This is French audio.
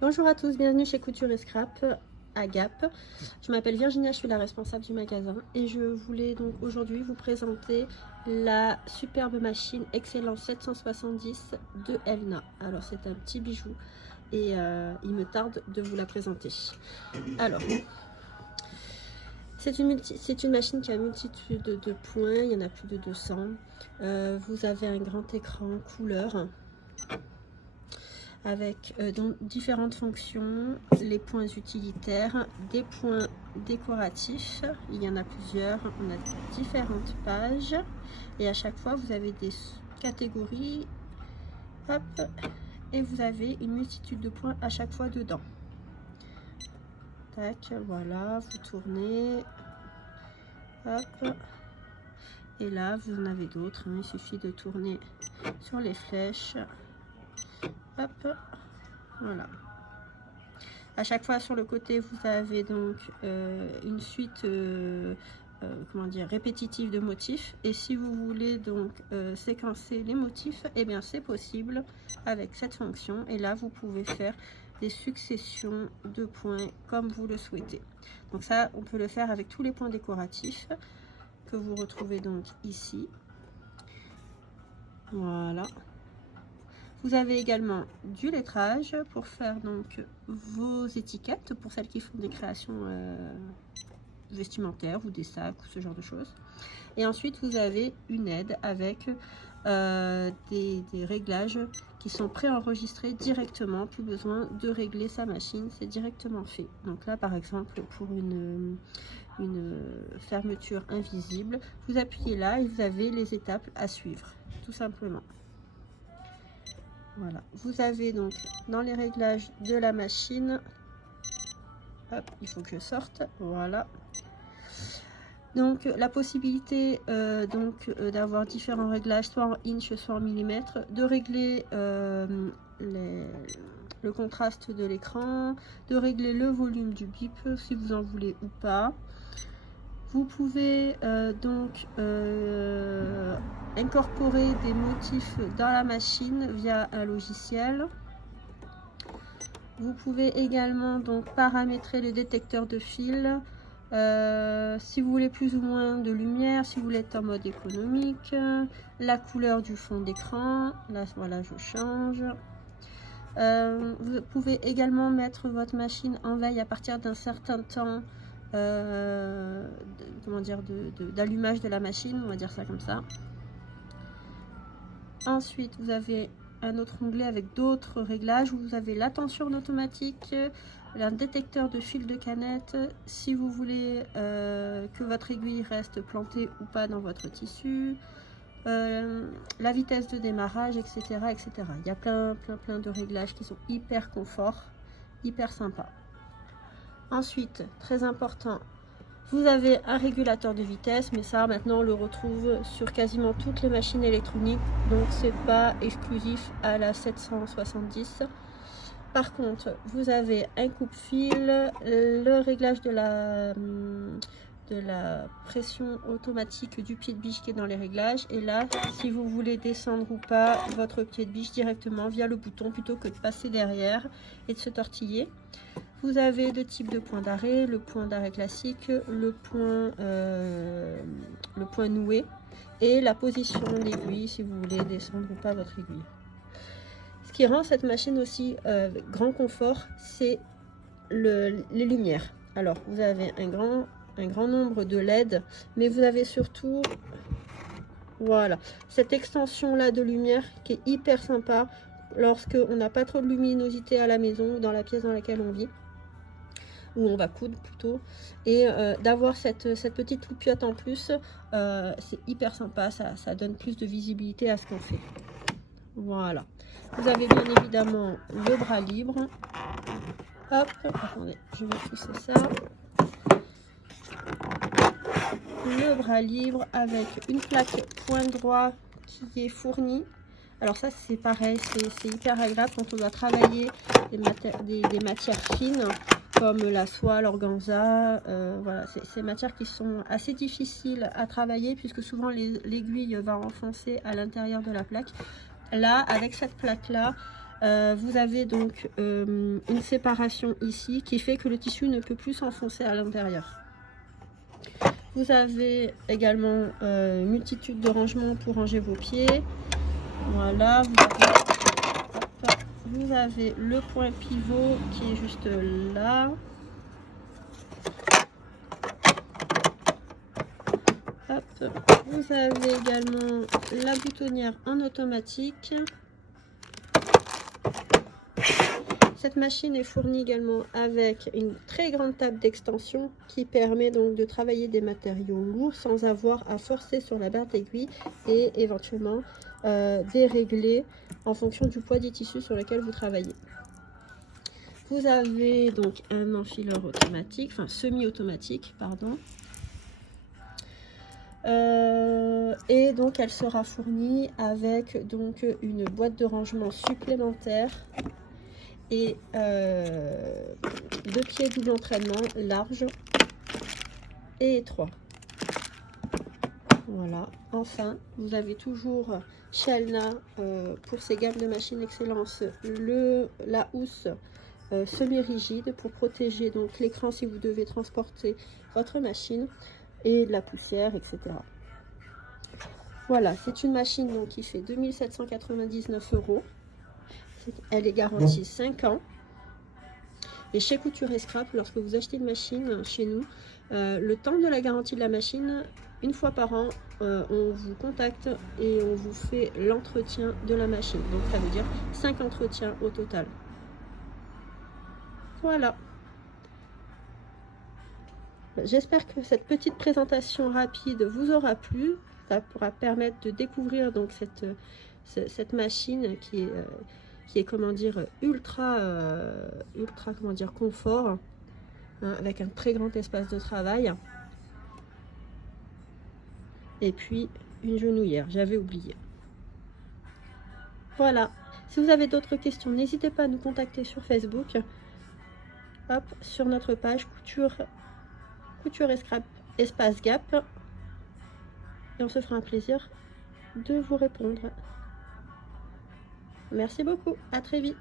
Bonjour à tous, bienvenue chez Couture et Scrap à Gap. Je m'appelle Virginia, je suis la responsable du magasin et je voulais donc aujourd'hui vous présenter la superbe machine Excellence 770 de Elna. Alors c'est un petit bijou et il me tarde de vous la présenter. Alors, c'est une machine qui a une multitude de points, il y en a plus de 200. Vous avez un grand écran couleur avec donc différentes fonctions, les points utilitaires, des points décoratifs, il y en a plusieurs, on a différentes pages et à chaque fois vous avez des catégories, hop, et vous avez une multitude de points à chaque fois dedans. Tac, voilà, vous tournez, hop, et là vous en avez d'autres, hein, il suffit de tourner sur les flèches. Hop, voilà. À chaque fois sur le côté, vous avez donc une suite comment dire, répétitive de motifs. Et si vous voulez donc séquencer les motifs, eh bien c'est possible avec cette fonction. Et là, vous pouvez faire des successions de points comme vous le souhaitez. Donc ça, on peut le faire avec tous les points décoratifs que vous retrouvez donc ici. Voilà. Vous avez également du lettrage pour faire donc vos étiquettes pour celles qui font des créations vestimentaires ou des sacs ou ce genre de choses. Et ensuite vous avez une aide avec des réglages qui sont préenregistrés directement, plus besoin de régler sa machine, c'est directement fait. Donc là par exemple pour une fermeture invisible, vous appuyez là et vous avez les étapes à suivre, tout simplement. Voilà, vous avez donc dans les réglages de la machine, hop, il faut que je sorte, voilà. Donc la possibilité d'avoir différents réglages, soit en inch, soit en millimètres, de régler le contraste de l'écran, de régler le volume du bip si vous en voulez ou pas. Vous pouvez incorporer des motifs dans la machine via un logiciel. Vous pouvez également donc paramétrer le détecteur de fil, si vous voulez plus ou moins de lumière, si vous voulez être en mode économique, la couleur du fond d'écran, là voilà je change. Vous pouvez également mettre votre machine en veille à partir d'un certain temps d'allumage de la machine, on va dire ça comme ça. Ensuite vous avez un autre onglet avec d'autres réglages où vous avez la tension automatique, un détecteur de fil de canette, si vous voulez que votre aiguille reste plantée ou pas dans votre tissu, la vitesse de démarrage, etc., etc. Il y a plein de réglages qui sont hyper confort, hyper sympa. Ensuite, très important, vous avez un régulateur de vitesse, mais ça maintenant on le retrouve sur quasiment toutes les machines électroniques, donc c'est pas exclusif à la 770. Par contre, vous avez un coupe-fil, le réglage de la pression automatique du pied de biche qui est dans les réglages, et là si vous voulez descendre ou pas votre pied de biche directement via le bouton plutôt que de passer derrière et de se tortiller. Vous avez deux types de points d'arrêt, le point d'arrêt classique, le point noué et la position d'aiguille si vous voulez descendre ou pas votre aiguille. Ce qui rend cette machine aussi grand confort, c'est les lumières. Alors vous avez un grand nombre de LED, mais vous avez surtout voilà cette extension là de lumière qui est hyper sympa lorsque on n'a pas trop de luminosité à la maison, dans la pièce dans laquelle on vit, où on va coudre plutôt, et d'avoir cette petite loupiote en plus, c'est hyper sympa, ça donne plus de visibilité à ce qu'on fait. Voilà, vous avez bien évidemment le bras libre, hop, attendez, je vais pousser ça, le bras libre avec une plaque point droit qui est fournie. Alors ça c'est pareil, c'est hyper agréable quand on doit travailler des matières fines comme la soie, l'organza, voilà, ces matières qui sont assez difficiles à travailler puisque souvent l'aiguille va enfoncer à l'intérieur de la plaque. Là, avec cette plaque là, Vous avez donc une séparation ici qui fait que le tissu ne peut plus s'enfoncer à l'intérieur. Vous avez également une multitude de rangements pour ranger vos pieds. Voilà, vous avez le point pivot qui est juste là. Hop. Vous avez également la boutonnière en automatique. Cette machine est fournie également avec une très grande table d'extension qui permet donc de travailler des matériaux lourds sans avoir à forcer sur la barre d'aiguille et éventuellement dérégler en fonction du poids des tissus sur lesquels vous travaillez. Vous avez donc un enfileur automatique, enfin semi-automatique, pardon. Et donc elle sera fournie avec donc une boîte de rangement supplémentaire et deux pieds double entraînement large et étroit. Voilà. Enfin, vous avez toujours chez Alna pour ces gammes de machines Excellence la housse semi-rigide pour protéger donc l'écran si vous devez transporter votre machine et de la poussière, etc. Voilà, c'est une machine donc qui fait 2799 €. Elle est garantie 5 ans. Et chez Couture et Scrap, lorsque vous achetez une machine chez nous, le temps de la garantie de la machine, une fois par an, on vous contacte et on vous fait l'entretien de la machine. Donc ça veut dire 5 entretiens au total. Voilà. J'espère que cette petite présentation rapide vous aura plu. Ça pourra permettre de découvrir donc cette machine qui est comment dire ultra comment dire confort, hein, avec un très grand espace de travail. Et puis une genouillère, j'avais oublié. Voilà. Si vous avez d'autres questions, n'hésitez pas à nous contacter sur Facebook. Hop, sur notre page Couture et Scrap espace Gap. Et on se fera un plaisir de vous répondre. Merci beaucoup, à très vite.